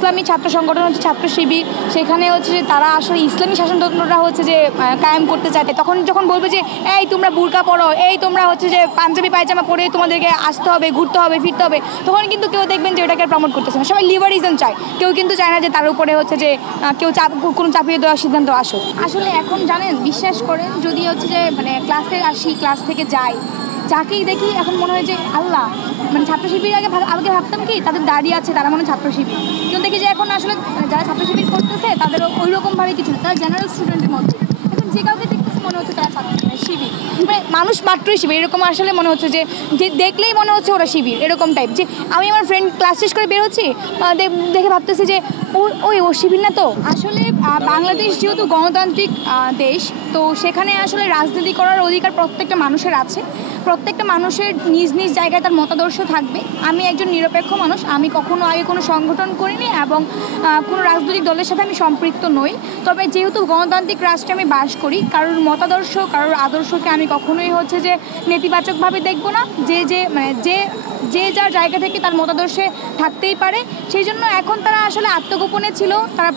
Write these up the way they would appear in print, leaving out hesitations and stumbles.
ইসলামী ছাত্র সংগঠন হচ্ছে ছাত্র শিবির, সেখানে হচ্ছে যে তারা আসলে ইসলামী শাসনতন্ত্রটা হচ্ছে যে কায়েম করতে চায়। তখন যখন বলবে যে এই তোমরা বুরকা পরো, এই তোমরা হচ্ছে যে পাঞ্জাবি পায়জামা পরে তোমাদেরকে আসতে হবে, ঘুরতে হবে, ফিরতে হবে, তখন কিন্তু কেউ দেখবেন যে ওটাকে প্রমোট করতেছে না। সবাই লিবারিজম চায়, কেউ কিন্তু চায় না যে তার উপরে হচ্ছে যে কেউ কোনো চাপিয়ে দেওয়ার সিদ্ধান্ত আসুক। আসলে এখন জানেন, বিশ্বাস করেন, যদি হচ্ছে যে ক্লাসে আসি, ক্লাস থেকে যাই, যাকেই দেখি এখন মনে হয় যে আল্লাহ, ছাত্র শিবির আগে ভাবতাম কি তাদের দাঁড়িয়ে আছে, তারা মনে ছাত্র শিবির। কিন্তু দেখি যে এখন আসলে যারা ছাত্র শিবির করতেছে তাদের ওই রকমভাবে কিছু না, তারা জেনারেল স্টুডেন্টের মধ্যে। এখন যে কাউকে দেখতেছে মনে হচ্ছে তারা ছাত্র শিবির, মানুষ মাত্রই শিবির এরকম আসলে মনে হচ্ছে যে দেখলেই মনে হচ্ছে ওরা শিবির এরকম টাইপ। যে আমি আমার ফ্রেন্ড ক্লাস শেষ করে বের হচ্ছি, দেখে ভাবতেছি যে ও শিবির না। তো আসলে বাংলাদেশ যেহেতু গণতান্ত্রিক দেশ, তো সেখানে আসলে রাজনীতি করার অধিকার প্রত্যেকটা মানুষের আছে। প্রত্যেকটা মানুষের নিজ নিজ জায়গায় তার মতাদর্শ থাকবে। আমি একজন নিরপেক্ষ মানুষ, আমি কখনো আগে কোনো সংগঠন করিনি এবং কোনো রাজনৈতিক দলের সাথে আমি সম্পৃক্ত নই। তবে যেহেতু গণতান্ত্রিক রাষ্ট্রে আমি বাস করি, কারোর মতাদর্শ, কারোর আদর্শকে আমি কখনোই হচ্ছে যে নেতিবাচকভাবে দেখব না। যে যার জায়গা থেকে তার মতাদর্শে থাকতেই পারে। সেই জন্য এখন তারা আসলে আত্মগোপনে ছিল, তারা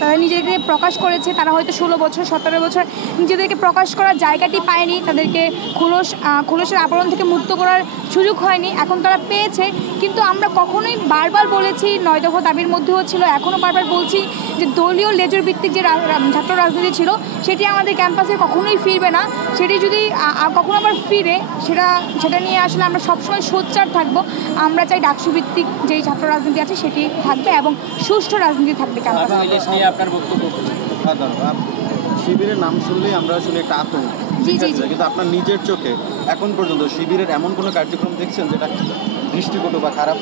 তারা নিজেকে প্রকাশ করেছে। তারা হয়তো 16 বছর 17 বছর নিজেদেরকে প্রকাশ করার জায়গাটি পায়নি, তাদেরকে খোলসের আবরণ থেকে মুক্ত করার সুযোগ হয়নি, এখন তারা পেয়েছে। কিন্তু আমরা কখনোই বারবার বলেছি, 9 দফা দাবির মধ্যেও ছিল, এখনও বারবার বলছি যে দলীয় লেজুর ভিত্তিক যে ছাত্র রাজনীতি ছিল সেটি আমাদের ক্যাম্পাসে কখনোই ফিরবে না। সেটি যদি কখনো আবার ফিরে, সেটা নিয়ে আসলে আমরা সবসময় সোচ্চার থাকবো। আমরা চাই ডাকসু ভিত্তিক যেই ছাত্র রাজনীতি আছে সেটি থাকবে এবং সুষ্ঠু রাজনীতি থাকবে ক্যাম্পাসে। আপনার বক্তব্য? শিবিরের নাম শুনলেই আমরা শুনে একটা আতঙ্ক। কিন্তু আপনার নিজের চোখে এখন পর্যন্ত শিবিরের এমন কোনো কার্যক্রম দেখছেন যেটা দৃষ্টিকটু বা খারাপ?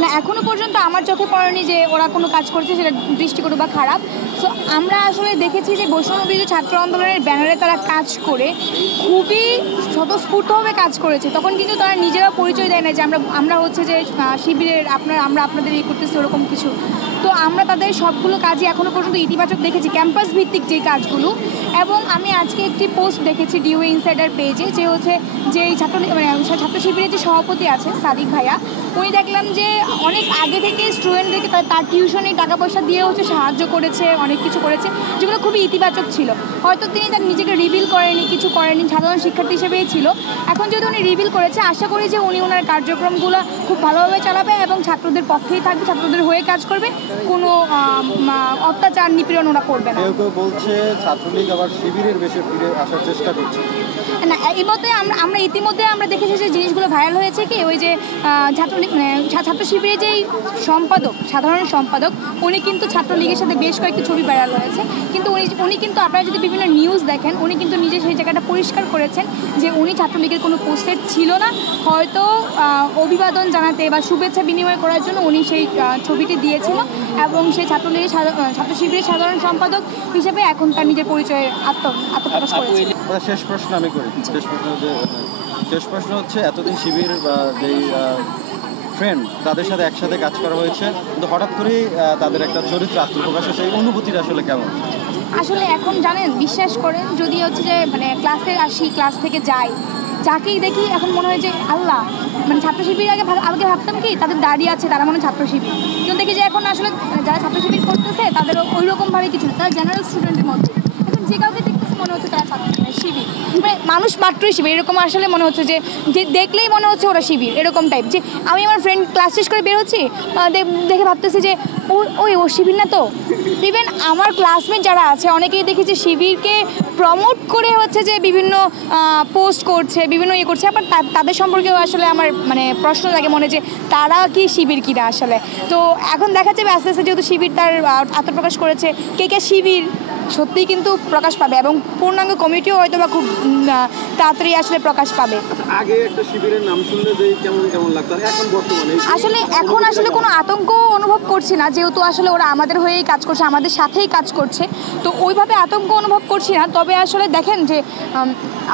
না, এখনও পর্যন্ত আমার চোখে পড়েনি যে ওরা কোনো কাজ করছে সেটা দৃষ্টিকটু বা খারাপ। সো আমরা আসলে দেখেছি যে বৈষম্যবিরোধী ছাত্র আন্দোলনের ব্যানারে তারা কাজ করে খুবই স্বতঃস্ফূর্তভাবে কাজ করেছে। তখন কিন্তু তারা নিজেরাও পরিচয় দেয় না যে আমরা হচ্ছে যে শিবিরের আমরা আপনাদের এই করতেছি ওরকম কিছু। তো আমরা তাদের সবগুলো কাজই এখনও পর্যন্ত ইতিবাচক দেখেছি, ক্যাম্পাস ভিত্তিক যেই কাজগুলো। এবং আমি আজকে একটি পোস্ট দেখেছি ডিওএ ইনসাইডার পেজে, যে হচ্ছে যে এই ছাত্র শিবিরের যে সভাপতি আছে সাদিক ভাইয়া, উনি দেখলাম যে অনেক আগে থেকে স্টুডেন্টদেরকে তার টিউশনে টাকা পয়সা দিয়ে হচ্ছে সাহায্য করেছে, অনেক কিছু করেছে যেগুলো খুবই ইতিবাচক ছিল। হয়তো তিনি তার নিজেকে রিভিল করেনি, কিছু করেনি, সাধারণ শিক্ষার্থী হিসেবেই ছিল। এখন যেহেতু উনি রিভিল করেছে, আশা করি যে উনি ওনার কার্যক্রমগুলো খুব ভালোভাবে চালাবে এবং ছাত্রদের পক্ষেই থাকবে, ছাত্রদের হয়ে কাজ করবে, কোনো অত্যাচার নিপীড়ন ওরা করবে না। কেউ কেউ বলছে ছাত্রলীগ আবার শিবিরের বেশি ফিরে আসার চেষ্টা করছে। না, এই মধ্যে আমরা ইতিমধ্যে আমরা দেখেছি যে জিনিসগুলো ভাইরাল হয়েছে কি, ওই যে ছাত্র শিবিরের যেই সম্পাদক, সাধারণ সম্পাদক, উনি কিন্তু ছাত্রলীগের সাথে বেশ কয়েকটি ছবি ভাইরাল হয়েছে। কিন্তু উনি কিন্তু আপনারা যদি বিভিন্ন নিউজ দেখেন, উনি কিন্তু নিজে সেই জায়গাটা পরিষ্কার করেছেন যে উনি ছাত্রলীগের কোনো পোস্টেড ছিল না। হয়তো অভিবাদন জানাতে বা শুভেচ্ছা বিনিময় করার জন্য উনি সেই ছবিটি দিয়েছিল এবং সেই ছাত্র শিবিরের সাধারণ সম্পাদক হিসেবে এখন তার নিজের পরিচয়ে আত্মপ্রকাশ করেছে। শেষ প্রশ্ন আমি করি। শেষ প্রশ্ন হচ্ছে, এতদিন শিবির বা যেই ফ্রেন্ড তাদের সাথে একসাথে কাজ করা হয়েছে, কিন্তু হঠাৎ করেই তাদের একটা চরিত্র আত্মপ্রকাশ হয়েছে, এই অনুভূতিটা আসলে কেমন? আসলে এখন জানেন, বিশ্বাস করেন, যদি হচ্ছে যে ক্লাসে আসি, ক্লাস থেকে যাই, যাকেই দেখি এখন মনে হয় যে আল্লাহ, ছাত্র শিবির আগে ভাবতাম কি তাদের দাঁড়িয়ে আছে, তারা মনে ছাত্র শিবির। কিন্তু দেখি যে এখন আসলে যারা ছাত্র শিবির করতেছে তাদের ওই রকমভাবে কিছু না, তারা জেনারেল স্টুডেন্টের মধ্যে। এখন যে কাউকে দেখতেছে মনে হচ্ছে তারা ছাত্র শিবির, মানুষ মাত্রই শিবির এরকম আসলে মনে হচ্ছে যে দেখলেই মনে হচ্ছে ওরা শিবির এরকম টাইপ। যে আমি আমার ফ্রেন্ড ক্লাস শেষ করে বের হচ্ছি, দেখে ভাবতেছি যে ও শিবির না। তো ইভেন আমার ক্লাসমেট যারা আছে অনেকেই দেখেছি শিবিরকে প্রমোট করে হচ্ছে যে বিভিন্ন পোস্ট করছে, বিভিন্ন করছে। আবার তাদের সম্পর্কেও আসলে আমার প্রশ্ন লাগে মনে, যে তারা কি শিবির কিনা আসলে। তো এখন দেখা যাবে আস্তে আস্তে, যেহেতু শিবির তার আত্মপ্রকাশ করেছে, কে শিবির সত্যিই কিন্তু প্রকাশ পাবে এবং পূর্ণাঙ্গ কমিটিও হয়তো বা খুব তাড়াতাড়ি আসলে প্রকাশ পাবে। আগে একটা শিবিরের নাম শুনলে যে কেমন লাগতো, এখন বর্তমানে এখন আসলে কোনো আতঙ্ক অনুভব করছি না, যেহেতু আসলে ওরা আমাদের হয়েই কাজ করছে, আমাদের সাথেই কাজ করছে। তো ওইভাবে আতঙ্ক অনুভব করছি না। তবে আসলে দেখেন যে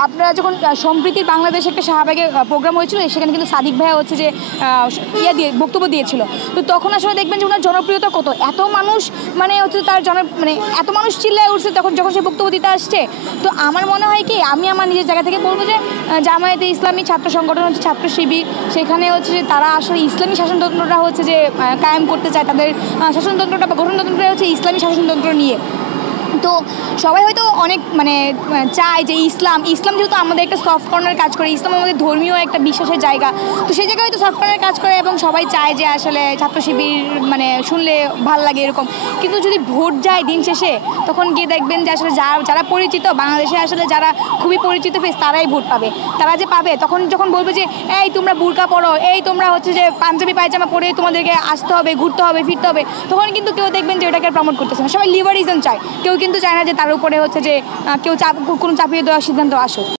আপনারা যখন সম্প্রীতির বাংলাদেশে একটা শাহবাগে প্রোগ্রাম হয়েছিল, সেখানে কিন্তু সাদিক ভাইয়া হচ্ছে যে বক্তব্য দিয়েছিল। তো তখন আসলে দেখবেন যে ওনার জনপ্রিয়তা কত, এত মানুষ হচ্ছে তার এত মানুষ চিল্লায় চিল্লায় উঠছে তখন যখন সে বক্তব্য দিতে আসছে। তো আমার মনে হয় কি, আমি আমার নিজের জায়গা থেকে বলবো যে জামায়াতে ইসলামী ছাত্র সংগঠন হচ্ছে ছাত্র শিবির, সেখানে হচ্ছে যে তারা আসলে ইসলামী শাসনতন্ত্রটা হচ্ছে যে কায়েম করতে চায়, তাদের শাসনতন্ত্রটা বা গঠনতন্ত্রটা হচ্ছে ইসলামী শাসনতন্ত্র নিয়ে। তো সবাই হয়তো অনেক চায় যে ইসলাম যেহেতু আমাদের একটা সফট কর্নার কাজ করে, ইসলাম আমাদের ধর্মীয় একটা বিশ্বাসের জায়গা, তো সেই জায়গায় হয়তো সফট কর্নার কাজ করে এবং সবাই চায় যে আসলে ছাত্র শিবির শুনলে ভাল লাগে এরকম। কিন্তু যদি ভোট যায় দিন শেষে, তখন গিয়ে দেখবেন যে আসলে যারা পরিচিত বাংলাদেশে, আসলে যারা খুবই পরিচিত ফেস তারাই ভোট পাবে। তারা যে পাবে তখন যখন বলবে যে এই তোমরা বুরকা পরো, এই তোমরা হচ্ছে যে পাঞ্জাবি পায়জামা পরে তোমাদেরকে আসতে হবে, ঘুরতে হবে, ফিরতে হবে, তখন কিন্তু কেউ দেখবেন যে ওটাকে প্রমোট করতেছে না। সবাই লিবারিজম চায়, কেউ কিন্তু চায় না যে তার উপরে হচ্ছে যে কেউ কোনো চাপিয়ে দেওয়ার সিদ্ধান্ত আসুক।